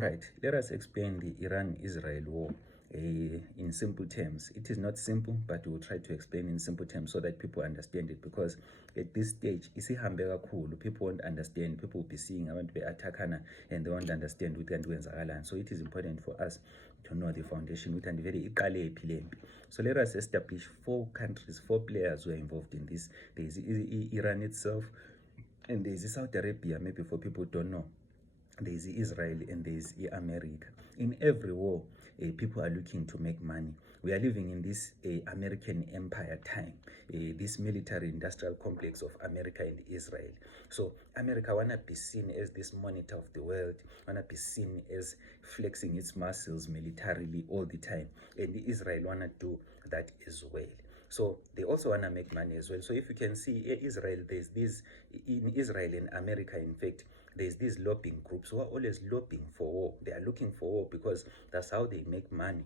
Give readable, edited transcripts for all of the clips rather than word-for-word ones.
All right, let us explain the Iran-Israel war in simple terms. It is not simple, but we will try to explain in simple terms so that people understand it, because at this stage, people won't understand. People will be seeing abantu be-attackana and they won't understand what kwenzakalani. So it is important for us to know the foundation. So let us establish 4 countries, 4 players who are involved in this. There is Iran itself, and there is Saudi Arabia, maybe for people who don't know. There is Israel and there is America. In every war, people are looking to make money. We are living in this American empire time, this military-industrial complex of America and Israel. So America wanna be seen as this monitor of the world, wanna be seen as flexing its muscles militarily all the time, and Israel wanna do that as well. So they also want to make money as well. So if you can see Israel, there's this, in Israel and America, in fact, there's these lobbying groups who are always lobbying for war. They are looking for war because that's how they make money.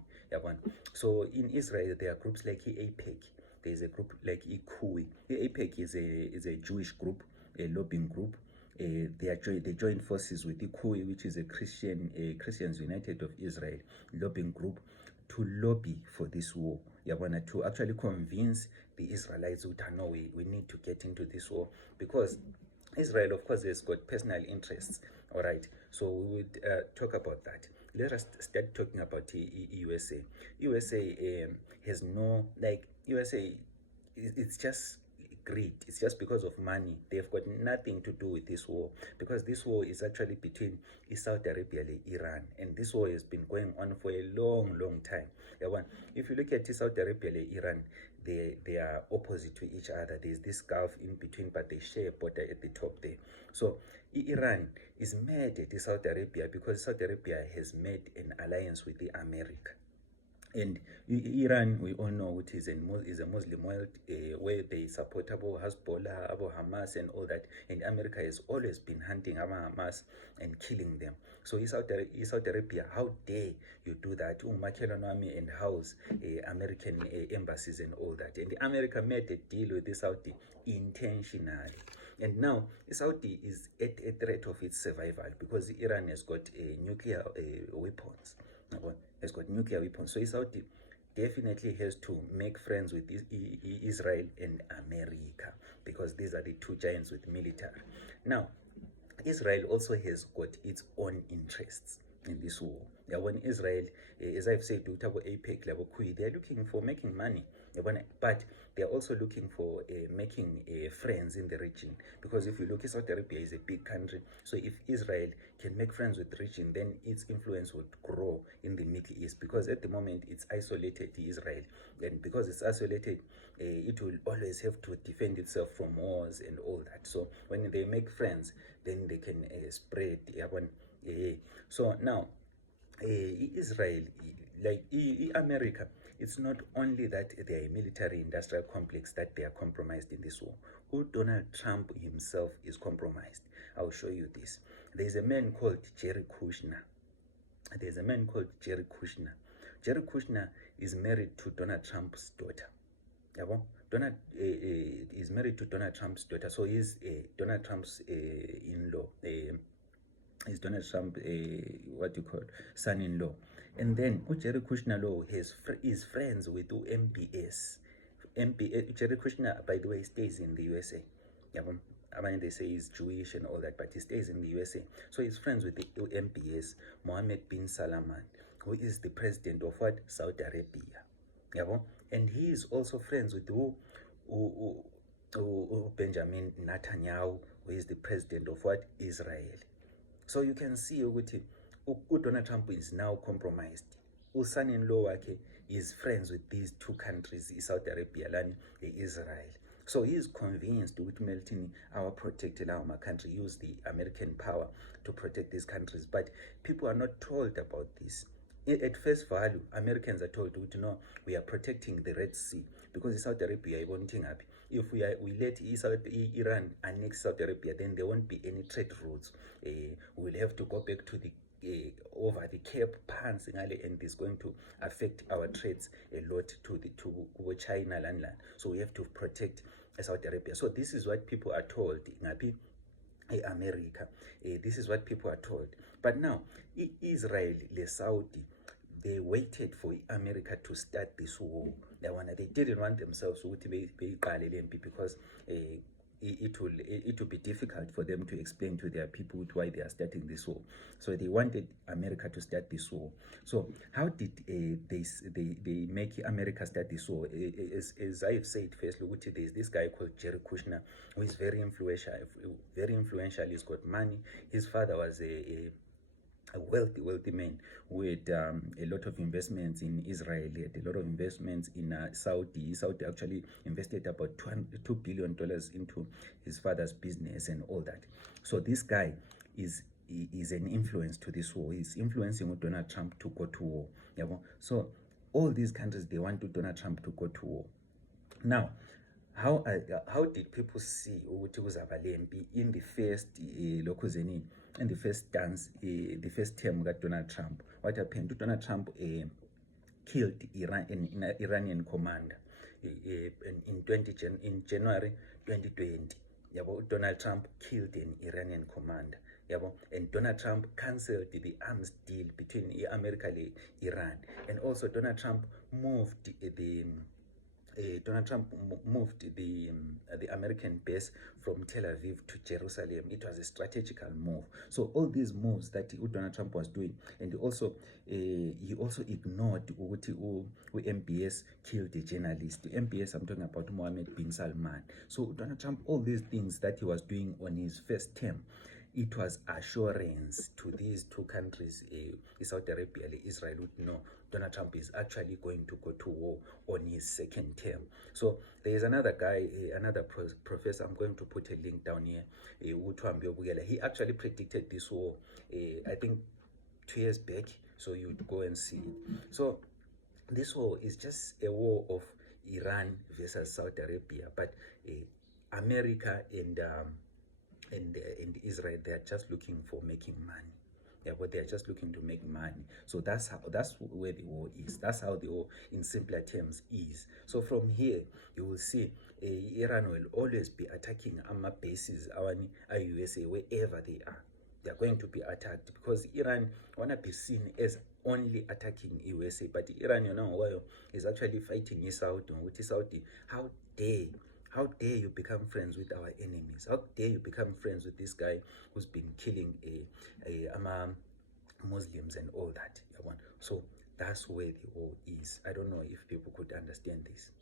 So in Israel, there are groups like AIPAC. There's a group like IKUI. AIPAC is a Jewish group, a lobbying group. They joined forces with IKUI, which is a Christians United of Israel lobbying group, to lobby for this war. To actually convince the Israelites that no, we need to get into this war, because Israel, of course, has got personal interests. All right, so we would talk about that. Let us start talking about USA. USA has no, like, USA, it's just greed. It's just because of money. They've got nothing to do with this war, because this war is actually between Saudi Arabia and Iran, and this war has been going on for a long time. If you look at Saudi Arabia and Iran, they are opposite to each other. There's this gulf in between, but they share a border at the top there. So Iran is mad at Saudi Arabia because Saudi Arabia has made an alliance with the America. And Iran, we all know it is a Muslim world where they support Abu Hezbollah, Abu Hamas, and all that. And America has always been hunting Abu Hamas and killing them. So Saudi Arabia, how dare you do that? Umakelonami and house American embassies and all that. And America made a deal with the Saudi intentionally. And now Saudi is at a threat of its survival because Iran has got nuclear weapons. Has got nuclear weapons. So Saudi definitely has to make friends with Israel and America, because these are the 2 giants with military. Now, Israel also has got its own interests in this war. When Israel, as I've said, AIPAC, they are looking for making money, but they are also looking for making friends in the region, because if you look, Saudi Arabia is a big country. So if Israel can make friends with the region, then its influence would grow in the Middle East, because at the moment it's isolated, Israel, and because it's isolated, it will always have to defend itself from wars and all that. So when they make friends, then they can spread. So now Israel, like America, it's not only that they are a military-industrial complex that they are compromised in this war. Donald Trump himself is compromised. I'll show you this. There's a man called Jared Kushner. Jared Kushner is married to Donald Trump's daughter. Donald is married to Donald Trump's daughter, so he's Donald Trump's in-law. Is Donald Trump son-in-law. And then Jared Kushner is friends with MBS. Jared Kushner, by the way, stays in the USA. I mean, they say he's Jewish and all that, but he stays in the USA. So he's friends with the MBS, Mohammed bin Salman, who is the president of what? Saudi Arabia. And he is also friends with Benjamin Netanyahu, who is the president of what? Israel. So you can see Donald Trump is now compromised. Son-in-law is friends with these 2 countries, Saudi Arabia and Israel. So he is convinced with melting our protected our country, use the American power to protect these countries. But people are not told about this. At first value, Americans are told, no, we are protecting the Red Sea, because Saudi Arabia is happy. If we let Iran annex Saudi Arabia, then there won't be any trade routes. We'll have to go back to the over the Cape Pans, and it's going to affect our trades a lot to China land. So we have to protect Saudi Arabia. So this is what people are told. America. This is what people are told. But now, Israel, the Saudi, they waited for America to start this war. They didn't want themselves to be because it will be difficult for them to explain to their people why they are starting this war. So they wanted America to start this war. So how did they make America start this war? As I've said, firstly, there's this guy called Jerry Kushner, who is very influential. He's got money. His father was a wealthy man who had a lot of investments in Israel. He had a lot of investments in Saudi. Saudi actually invested about $2 billion into his father's business and all that. So this guy is an influence to this war. He's influencing Donald Trump to go to war. So all these countries, they want Donald Trump to go to war. Now, how did people see ukuthi kuzaba lempi in the first in the first dance, the first term got Donald Trump? What happened? Donald Trump killed an Iranian commander in January 2020. Donald Trump killed an Iranian commander. And Donald Trump cancelled the arms deal between America and Iran. And also Donald Trump moved the the American base from Tel Aviv to Jerusalem. It was a strategical move. So all these moves that Donald Trump was doing, and he also ignored who MBS killed the journalist. MBS, I'm talking about Mohammed bin Salman. So Donald Trump, all these things that he was doing on his first term, it was assurance to these two countries, Saudi Arabia and Israel, would know Donald Trump is actually going to go to war on his second term. So there is another guy, another professor, I'm going to put a link down here, he actually predicted this war, I think 2 years back, so you'd go and see it. So this war is just a war of Iran versus Saudi Arabia, but America and Israel, they are just looking for making money. But they are just looking to make money. So that's where the war is. That's how the war, in simpler terms, is. So from here, you will see Iran will always be attacking our bases, our USA, wherever they are. They are going to be attacked because Iran wanna be seen as only attacking USA, but Iran, is actually fighting Saudi. How dare you become friends with our enemies? How dare you become friends with this guy who's been killing Muslims and all that? So that's where the war is. I don't know if people could understand this.